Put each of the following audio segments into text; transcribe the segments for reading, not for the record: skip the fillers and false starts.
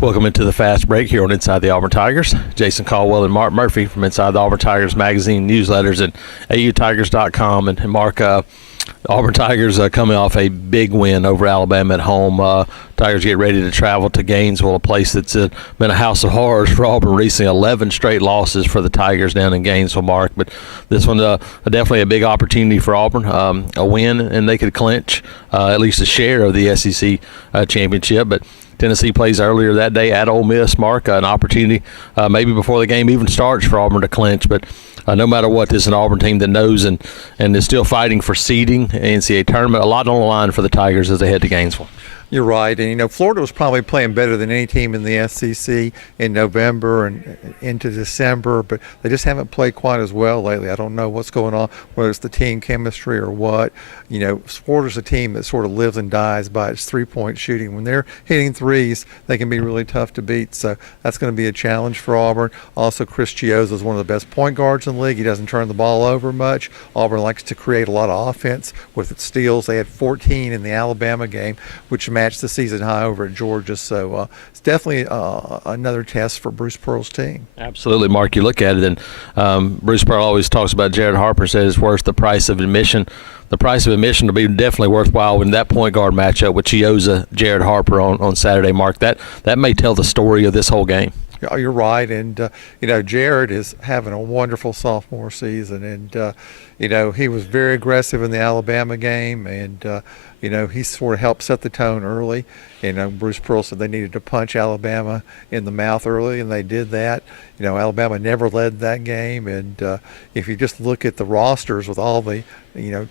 Welcome into the fast break here on Inside the Auburn Tigers. Jason Caldwell and Mark Murphy from Inside the Auburn Tigers magazine newsletters at autigers.com. And Mark, Auburn Tigers coming off a big win over Alabama at home. Tigers get ready to travel to Gainesville, a place that's been a house of horrors for Auburn recently. 11 straight losses for the Tigers down in Gainesville, Mark. But this one definitely a big opportunity for Auburn. A win, and they could clinch at least a share of the SEC championship. But Tennessee plays earlier that day at Ole Miss, Mark. An opportunity maybe before the game even starts for Auburn to clinch. But no matter what, this is an Auburn team that knows and is still fighting for seeding NCAA tournament. A lot on the line for the Tigers as they head to Gainesville. You're right, and Florida was probably playing better than any team in the SEC in November and into December, but they just haven't played quite as well lately. I don't know what's going on, whether it's the team chemistry or what. Florida's a team that sort of lives and dies by its three-point shooting. When they're hitting threes, they can be really tough to beat, so that's going to be a challenge for Auburn. Also, Chris Chiozza is one of the best point guards in the league. He doesn't turn the ball over much. Auburn likes to create a lot of offense with its steals. They had 14 in the Alabama game, which matched the season high over at Georgia. So it's definitely another test for Bruce Pearl's team. Absolutely, Mark. You look at it, and Bruce Pearl always talks about Jared Harper, says it's worth the price of admission. The price of admission will be definitely worthwhile in that point guard matchup with Chiozza, Jared Harper on Saturday, Mark. That may tell the story of this whole game. You're right, and Jared is having a wonderful sophomore season, and he was very aggressive in the Alabama game, and he sort of helped set the tone early. Bruce Pearl said they needed to punch Alabama in the mouth early, and they did that. Alabama never led that game, and if you just look at the rosters with all the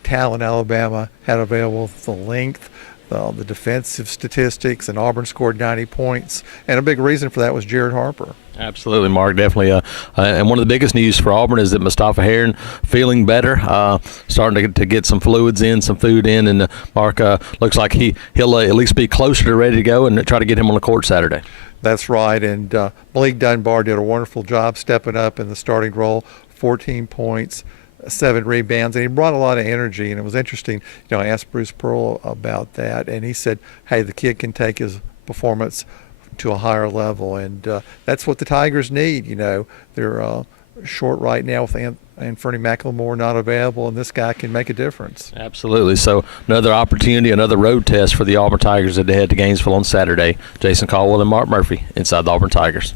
talent Alabama had available, the length, the defensive statistics, and Auburn scored 90 points. And a big reason for that was Jared Harper. Absolutely, Mark. Definitely. And one of the biggest news for Auburn is that Mustafa Heron feeling better, starting to get some fluids in, some food in. And Mark, looks like he'll at least be closer to ready to go and try to get him on the court Saturday. That's right. And Malik Dunbar did a wonderful job stepping up in the starting role, 14 points. 7 rebounds, and he brought a lot of energy. And it was interesting, I asked Bruce Pearl about that, and he said, hey, the kid can take his performance to a higher level, and that's what the Tigers need. They're short right now with Anthony McLemore not available, and this guy can make a difference. Absolutely. So another opportunity, another road test for the Auburn Tigers as they head to Gainesville on Saturday. Jason Caldwell and Mark Murphy, Inside the Auburn Tigers.